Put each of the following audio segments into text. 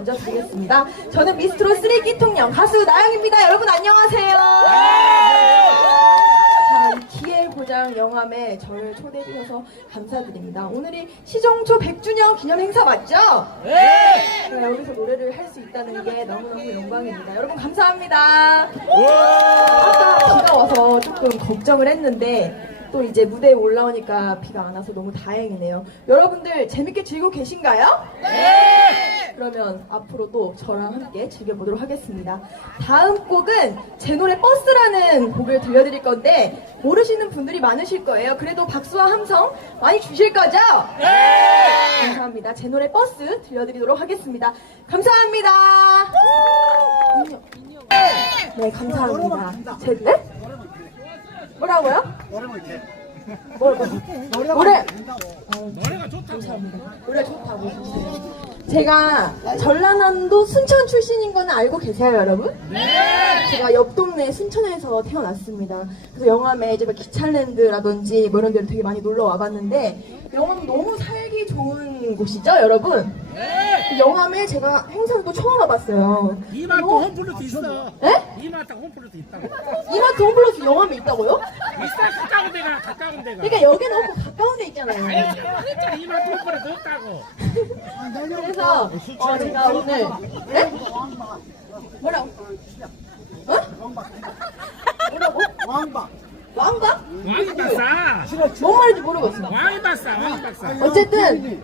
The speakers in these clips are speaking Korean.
먼저 드리겠습니다. 저는 미스트로 쓰레기통령 가수 나영입니다. 여러분 안녕하세요. 자, 이 기회고장 영암에 저를 초대해 주셔서 감사드립니다. 오늘이 시정초 100주년 기념 행사 맞죠? 네. 제가 여기서 노래를 할 수 있다는 게 너무너무 영광입니다. 여러분 감사합니다. 아까 비가 와서 조금 걱정을 했는데 또 이제 무대에 올라오니까 비가 안 와서 너무 다행이네요. 여러분들 재밌게 즐기고 계신가요? 네! 그러면 앞으로도 저랑 함께 즐겨보도록 하겠습니다. 다음 곡은 제 노래 버스라는 곡을 들려드릴 건데 모르시는 분들이 많으실 거예요. 그래도 박수와 함성 많이 주실 거죠? 네! 감사합니다. 제 노래 버스 들려드리도록 하겠습니다. 감사합니다. 네, 감사합니다. 제, 네? 뭐라고요? 뭐, 뭐, 노래 노래가 좋다. 감사합니다. 노래 좋다고. 제가 전라남도 순천 출신인 거는 알고 계세요, 여러분? 네. 제가 옆 동네 순천에서 태어났습니다. 그래서 영암에 제가 기찰랜드라든지 뭐 이런 데를 되게 많이 놀러 와봤는데 영암 너무 살기 좋은 곳이죠, 여러분? 네. 영암에 제가 행사도 처음 와봤어요. 이마트 홈플러스 있어. 네? 이마트 홈플러스 있다고. 이마트 홈플러스 영암에 있다고요? 있어 가까운 데가 가까운 데가. 그러니까 여기는 없고 가까운 데 있잖아요. 진짜 이마트 홈플러스 없다고. 그래서 어, 제가 오늘 네? 뭐라고? 어? 뭐라고? 왕박. 왕박? 왕이 박사. 뭔 말인지 모르겠어. 왕이 박사. 왕이 박사. 어쨌든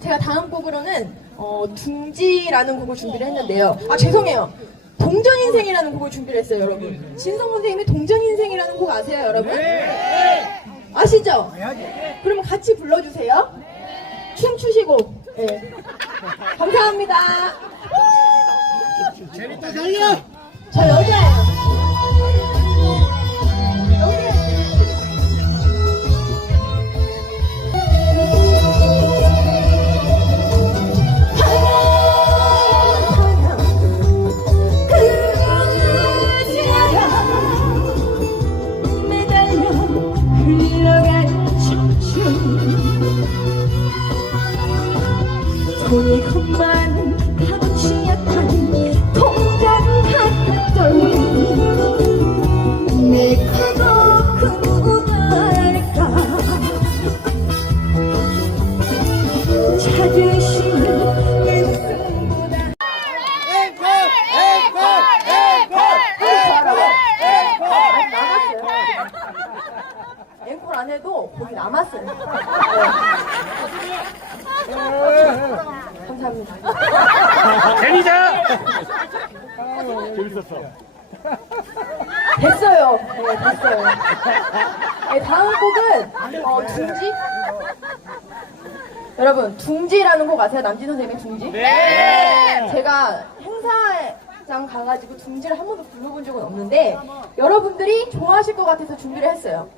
제가 다음 곡으로는 어, 둥지라는 곡을 준비를 했는데요. 아 죄송해요. 동전 인생이라는 곡을 준비를 했어요, 여러분. 진성 선생님의 동전 인생이라는 곡 아세요, 여러분? 아시죠? 그러면 같이 불러주세요. 춤추시고. 네. 감사합니다. 재밌다. 달려. 저 여자예요. 안 해도 거기 남았어요. 네. 감사합니다. 재밌다. 됐어요. 네, 됐어요. 네, 다음 곡은 어, 둥지. 여러분, 둥지라는 곡 아세요? 남진 선생님의 둥지? 네. 제가 행사장 가가지고 둥지를 한 번도 불러본 적은 없는데 여러분들이 좋아하실 것 같아서 준비를 했어요.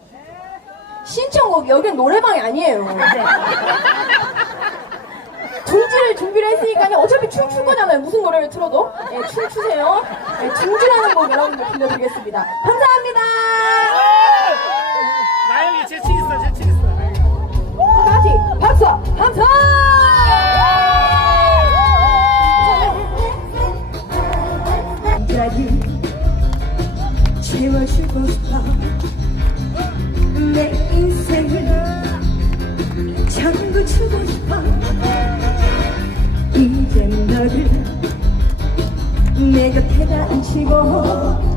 신청곡 여긴 노래방이 아니에요. 둥지를 준비를 했으니까요. 어차피 춤출 거잖아요. 무슨 노래를 틀어도. 네, 춤추세요. 네, 둥지라는 곡 여러분들 들려드리겠습니다. 감사합니다. 나영이 재치 있어. 재치 있어. 다 같이 박수, 함성! 앉히고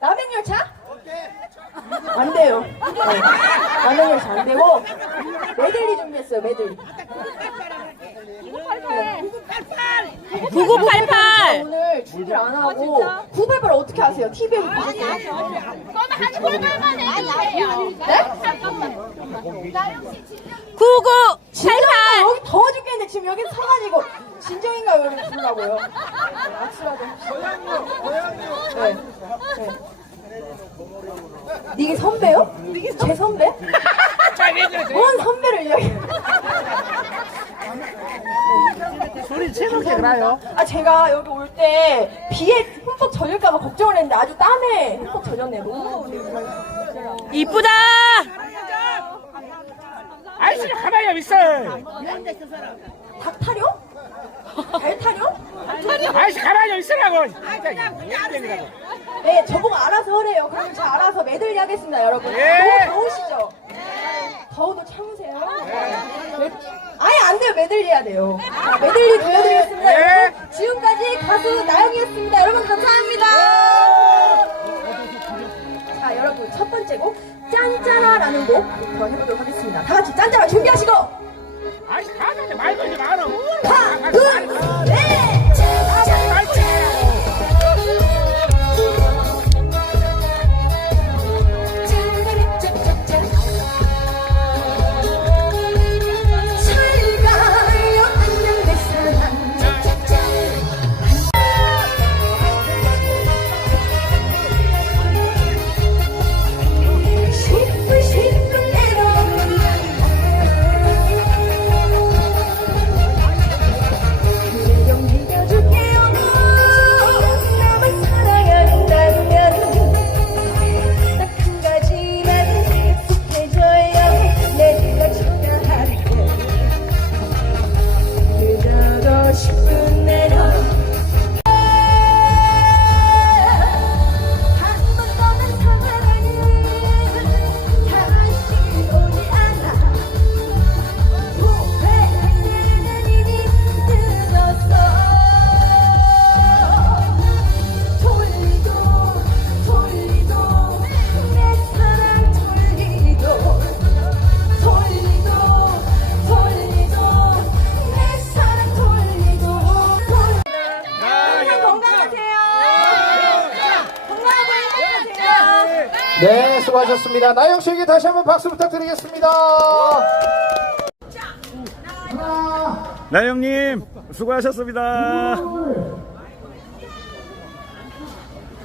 남행 열차? 안 돼요. 네. 남행 열차 안 되고 메들리 준비했어요. 메들리. 9988! 오늘 준비를 안 하고 988 어떻게 아세요? TV에서 보셨어요? 그러면 한 골반만 해주세요. 네? 구구 진정인가 팔팔 여기 더워 죽겠는데 지금 여기 서가지고 진정인가 여기 부르라고요. 네, 악수라도. 네. 네. 이게 선배요? 제 선배? 뭔 선배를 이야기? 소리 치는 게 나요. 아 제가 여기 올 때 비에 흠뻑 젖을까봐 걱정을 했는데 아주 땀에 흠뻑 젖었네요. 이쁘다 아이씨 가만히 있어. 닭 타령? 달 타령? 아이씨 가만히 있으라고. 진짜 예쁘다고. 네, 저보고 알아서 하래요. 그럼 제가 알아서 메들리 하겠습니다, 여러분. 예. 너무 더우시죠? 더워도 참으세요. 네. 아예 안 돼요, 메들리 해야 돼요. 자, 메들리 보여드리겠습니다. 예. 여러분. 지금까지 가수 나영이었습니다. 여러분, 감사합니다. 자, 여러분, 첫 번째 곡, 짠짜라라는 곡부터 해보도록 하겠습니다. 다 같이 짠짜라 준비 수고하셨습니다. 나영 씨에게 다시 한번 박수 부탁드리겠습니다. 하나, 나영님 수고하셨습니다.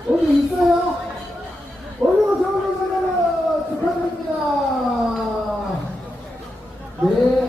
어디 있어요? 올리고 좋은 사람 축하드립니다. 네.